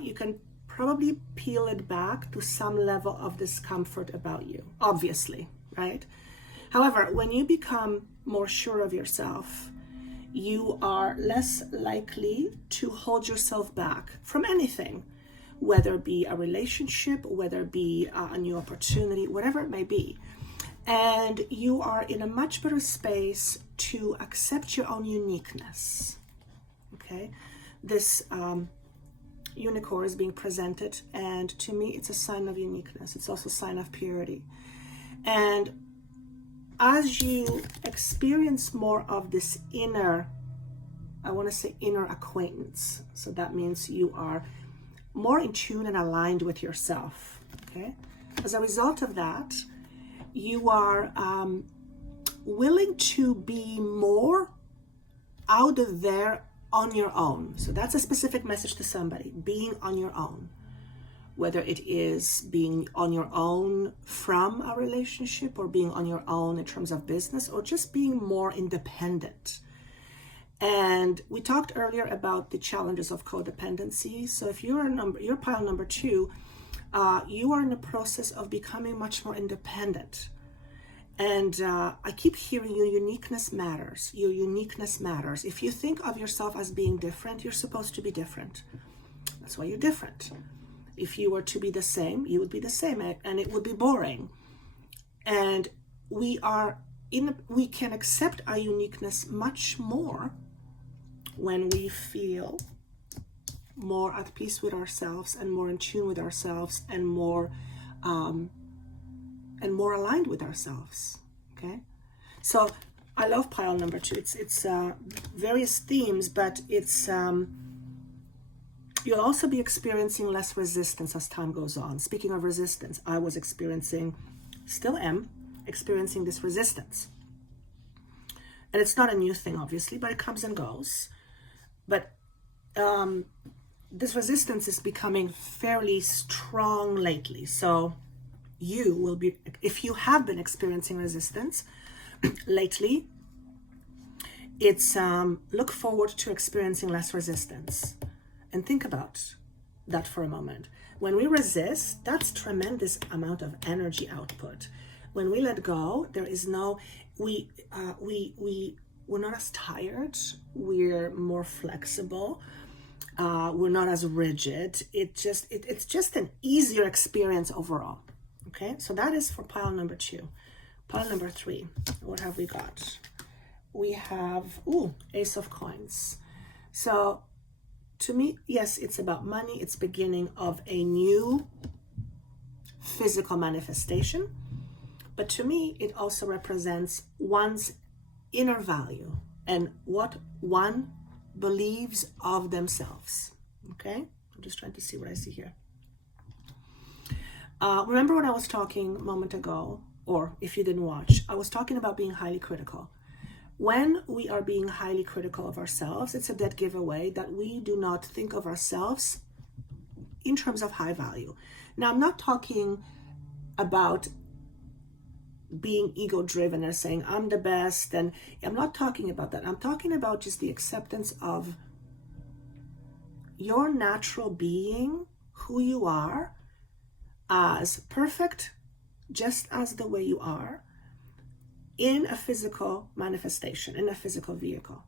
you can probably peel it back to some level of discomfort about you, obviously, right? However, when you become more sure of yourself, you are less likely to hold yourself back from anything, whether it be a relationship, whether it be a new opportunity, whatever it may be. And you are in a much better space to accept your own uniqueness. Okay? This unicorn is being presented, and to me, it's a sign of uniqueness. It's also a sign of purity. And as you experience more of this inner, I want to say inner acquaintance. So that means you are more in tune and aligned with yourself. Okay. As a result of that, you are willing to be more out of there on your own. So that's a specific message to somebody, being on your own. Whether it is being on your own from a relationship, or being on your own in terms of business, or just being more independent. And we talked earlier about the challenges of codependency. So if you're pile number 2, you are in the process of becoming much more independent. And I keep hearing your uniqueness matters. Your uniqueness matters. If you think of yourself as being different, you're supposed to be different. That's why you're different. If you were to be the same, you would be the same, and it would be boring. And we can accept our uniqueness much more when we feel more at peace with ourselves, and more in tune with ourselves, and more aligned with ourselves. Okay, so I love pile number 2. It's various themes, but it's you'll also be experiencing less resistance as time goes on. Speaking of resistance, I was still am experiencing this resistance. And it's not a new thing, obviously, but it comes and goes. But this resistance is becoming fairly strong lately. So you will be, if you have been experiencing resistance lately, it's look forward to experiencing less resistance. And think about that for a moment. When we resist, that's tremendous amount of energy output. When we let go, there is no, we're not as tired. We're more flexible. We're not as rigid. It's just an easier experience overall. Okay, so that is for pile number 2. Pile number 3, what have we got? We have, Ace of Coins. So to me, yes, it's about money. It's beginning of a new physical manifestation. But to me, it also represents one's inner value and what one believes of themselves. Okay? I'm just trying to see what I see here. Remember when I was talking a moment ago, or if you didn't watch, I was talking about being highly critical. When we are being highly critical of ourselves, it's a dead giveaway that we do not think of ourselves in terms of high value. Now, I'm not talking about being ego-driven and saying, I'm the best, and I'm not talking about that. I'm talking about just the acceptance of your natural being, who you are, as perfect, just as the way you are, in a physical manifestation, in a physical vehicle.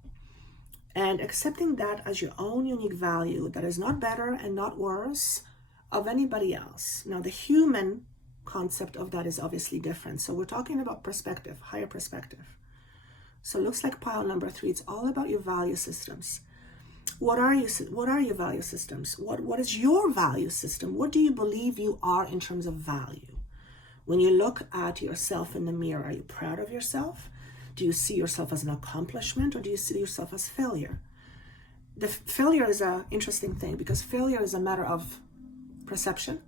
And accepting that as your own unique value that is not better and not worse of anybody else. Now, the human concept of that is obviously different. So we're talking about perspective, higher perspective. So it looks like pile number 3. It's all about your value systems. What are your value systems? What is your value system? What do you believe you are in terms of value? When you look at yourself in the mirror, are you proud of yourself? Do you see yourself as an accomplishment, or do you see yourself as failure? The failure is an interesting thing, because failure is a matter of perception.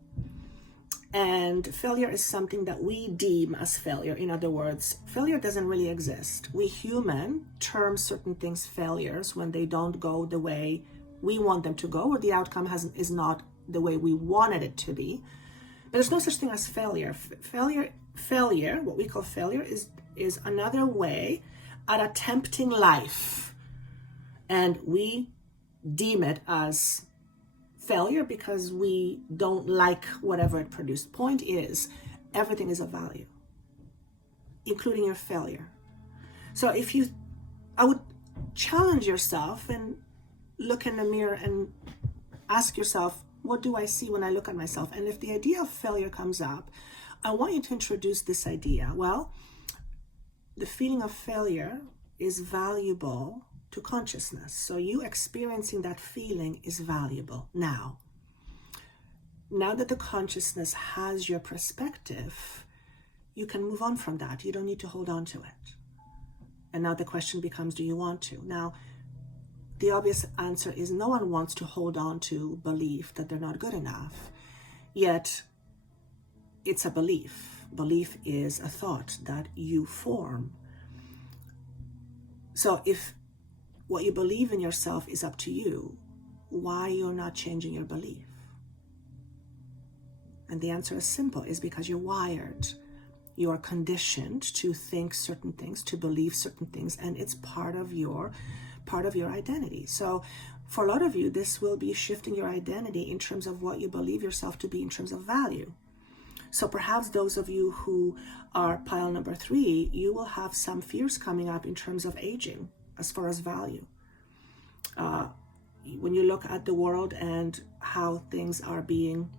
And failure is something that we deem as failure. In other words, failure doesn't really exist. We human term certain things failures when they don't go the way we want them to go, or the outcome is not the way we wanted it to be. But there's no such thing as failure. Failure, what we call failure, is another way at attempting life. And we deem it as failure because we don't like whatever it produced. Point is, everything is of value, including your failure. So I would challenge yourself and look in the mirror and ask yourself, what do I see when I look at myself? And if the idea of failure comes up, I want you to introduce this idea. Well, the feeling of failure is valuable to consciousness. So you experiencing that feeling is valuable. Now that the consciousness has your perspective, you can move on from that. You don't need to hold on to it. And now the question becomes, do you want to? Now, the obvious answer is no one wants to hold on to belief that they're not good enough. Yet, it's a belief. Belief is a thought that you form. So if what you believe in yourself is up to you, why you're not changing your belief? And the answer is simple, is because you're wired. You are conditioned to think certain things, to believe certain things, and it's part of your identity. So for a lot of you, this will be shifting your identity in terms of what you believe yourself to be in terms of value. So perhaps those of you who are pile number 3, you will have some fears coming up in terms of aging as far as value. When you look at the world and how things are being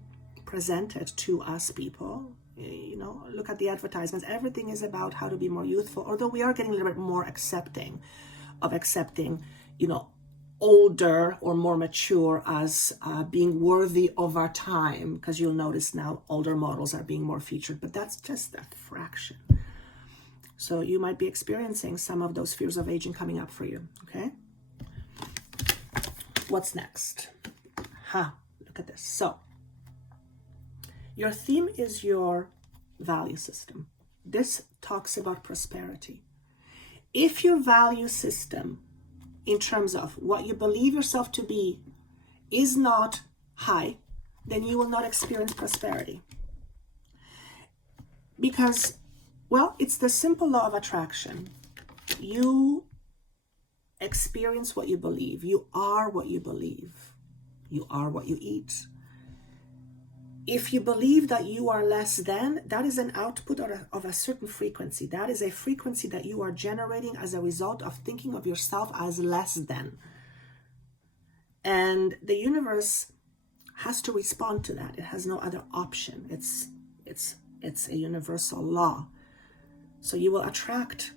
presented to us people, look at the advertisements. Everything is about how to be more youthful, although we are getting a little bit more accepting, older or more mature as being worthy of our time, because you'll notice now older models are being more featured, but that's just a fraction. So you might be experiencing some of those fears of aging coming up for you, okay? What's next? Look at this. So your theme is your value system. This talks about prosperity. If your value system, in terms of what you believe yourself to be, is not high, then you will not experience prosperity. Because, well, it's the simple law of attraction. You experience what you believe. You are what you believe. You are what you eat. If you believe that you are less than, that is an output of a certain frequency. That is a frequency that you are generating as a result of thinking of yourself as less than. And the universe has to respond to that. It has no other option. It's a universal law. So you will attract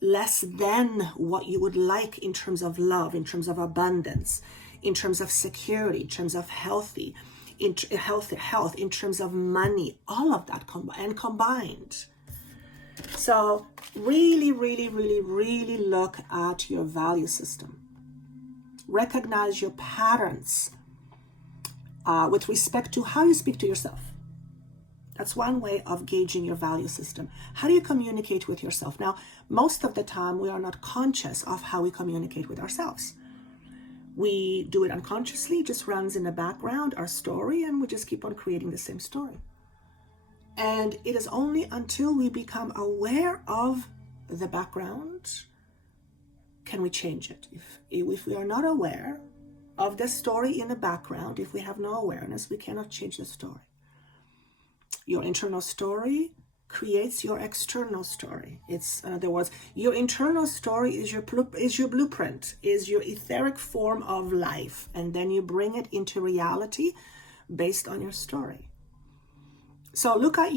less than what you would like in terms of love, in terms of abundance, in terms of security, in terms of health, in terms of money, all of that combined. So really, really, really, really look at your value system. Recognize your patterns with respect to how you speak to yourself. That's one way of gauging your value system. How do you communicate with yourself? Now, most of the time, we are not conscious of how we communicate with ourselves. We do it unconsciously, just runs in the background, our story, and we just keep on creating the same story. And it is only until we become aware of the background can we change it. If we are not aware of the story in the background, if we have no awareness, we cannot change the story. Your internal story creates your external story. It's, in other words, your internal story is your blueprint, is your etheric form of life, and then you bring it into reality based on your story. So look at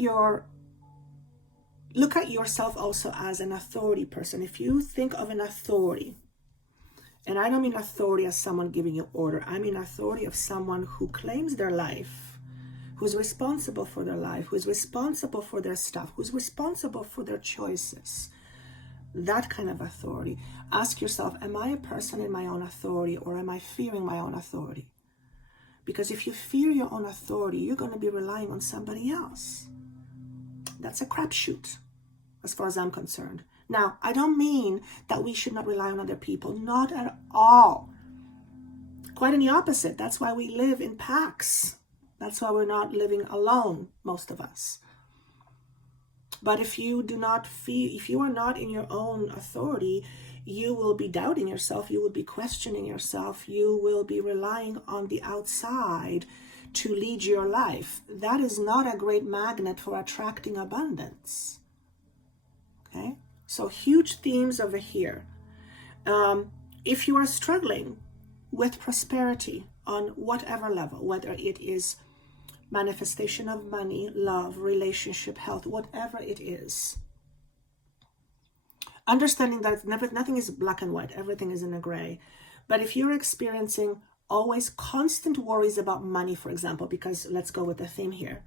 yourself also as an authority person. If you think of an authority, and I don't mean authority as someone giving you order, I mean authority of someone who claims their life, who's responsible for their life, who's responsible for their stuff, who's responsible for their choices. That kind of authority. Ask yourself, am I a person in my own authority, or am I fearing my own authority? Because if you fear your own authority, you're going to be relying on somebody else. That's a crapshoot, as far as I'm concerned. Now, I don't mean that we should not rely on other people. Not at all. Quite in the opposite. That's why we live in packs. That's why we're not living alone, most of us. But if you are not in your own authority, you will be doubting yourself, you will be questioning yourself, you will be relying on the outside to lead your life. That is not a great magnet for attracting abundance. Okay? So huge themes over here. If you are struggling with prosperity on whatever level, whether it is manifestation of money, love, relationship, health, whatever it is, understanding that nothing is black and white, everything is in a gray. But if you're experiencing always constant worries about money, for example, because let's go with the theme here,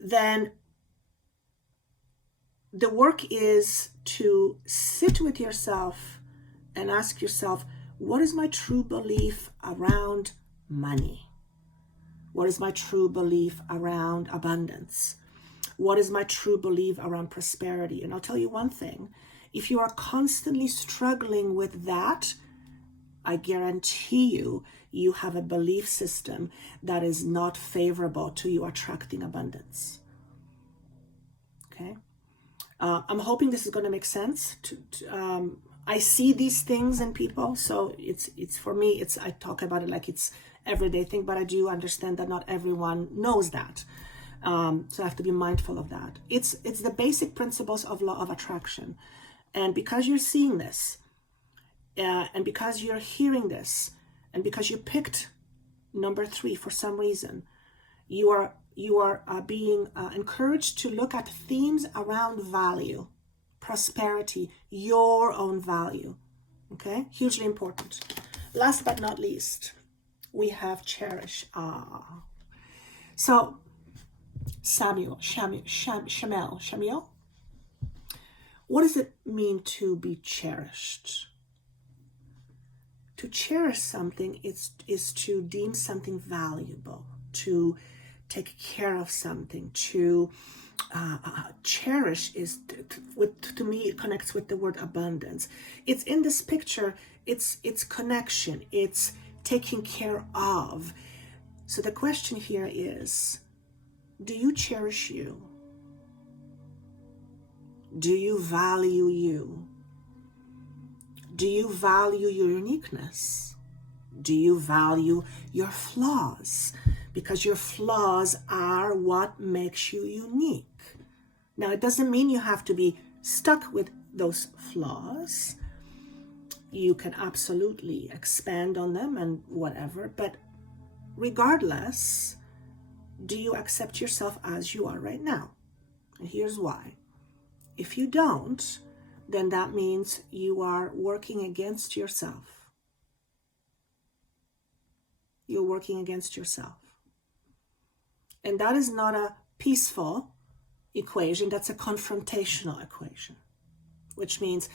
then the work is to sit with yourself and ask yourself, what is my true belief around money? What is my true belief around abundance? What is my true belief around prosperity? And I'll tell you one thing, if you are constantly struggling with that, I guarantee you have a belief system that is not favorable to you attracting abundance. Okay? I'm hoping this is going to make sense. I see these things in people, so it's for me, I talk about it like it's everyday thing, but I do understand that not everyone knows that. So I have to be mindful of that. It's the basic principles of law of attraction. And because you're seeing this, and because you're hearing this, and because you picked number 3 for some reason, you are being encouraged to look at themes around value, prosperity, your own value. Okay? Hugely important. Last but not least, we have cherish. So Shamiel. What does it mean to be cherished? To cherish something is to deem something valuable, to take care of something, to cherish is, to me, it connects with the word abundance. It's in this picture, it's connection, it's taking care of. So the question here is, do you cherish you? Do you value you? Do you value your uniqueness? Do you value your flaws? Because your flaws are what makes you unique. Now, it doesn't mean you have to be stuck with those flaws. You can absolutely expand on them and whatever, but regardless, do you accept yourself as you are right now? And here's why. If you don't, then that means you are working against yourself. You're working against yourself. And that is not a peaceful equation, that's a confrontational equation, which means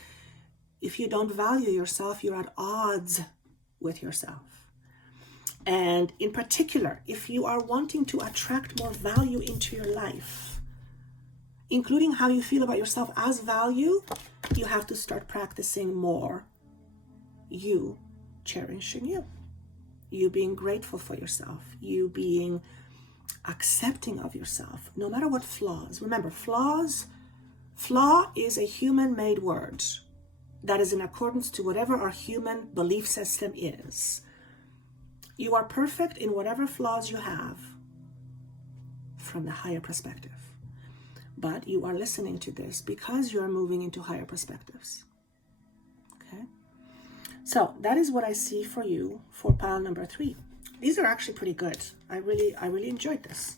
if you don't value yourself, you're at odds with yourself. And in particular, if you are wanting to attract more value into your life, including how you feel about yourself as value, you have to start practicing more you cherishing you being grateful for yourself, you being accepting of yourself, no matter what flaws. Remember, flaw is a human-made word that is in accordance to whatever our human belief system is. You are perfect in whatever flaws you have from the higher perspective. but you are listening to this because you are moving into higher perspectives. Okay, so that is what I see for you for pile number 3. These are actually pretty good. I really enjoyed this.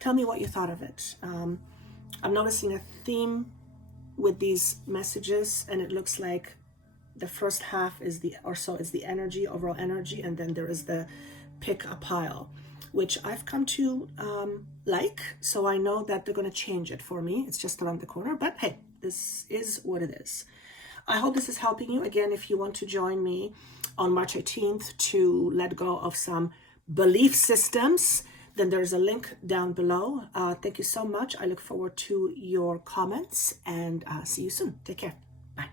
Tell me what you thought of it. I'm noticing a theme with these messages, and it looks like the first half is the energy, overall energy, and then there is the pick a pile, which I've come to like. So I know that they're going to change it for me. It's just around the corner, but hey, this is what it is. I hope this is helping you. Again, if you want to join me on March 18th to let go of some belief systems, then there's a link down below. Thank you so much. I look forward to your comments, and see you soon. Take care. Bye.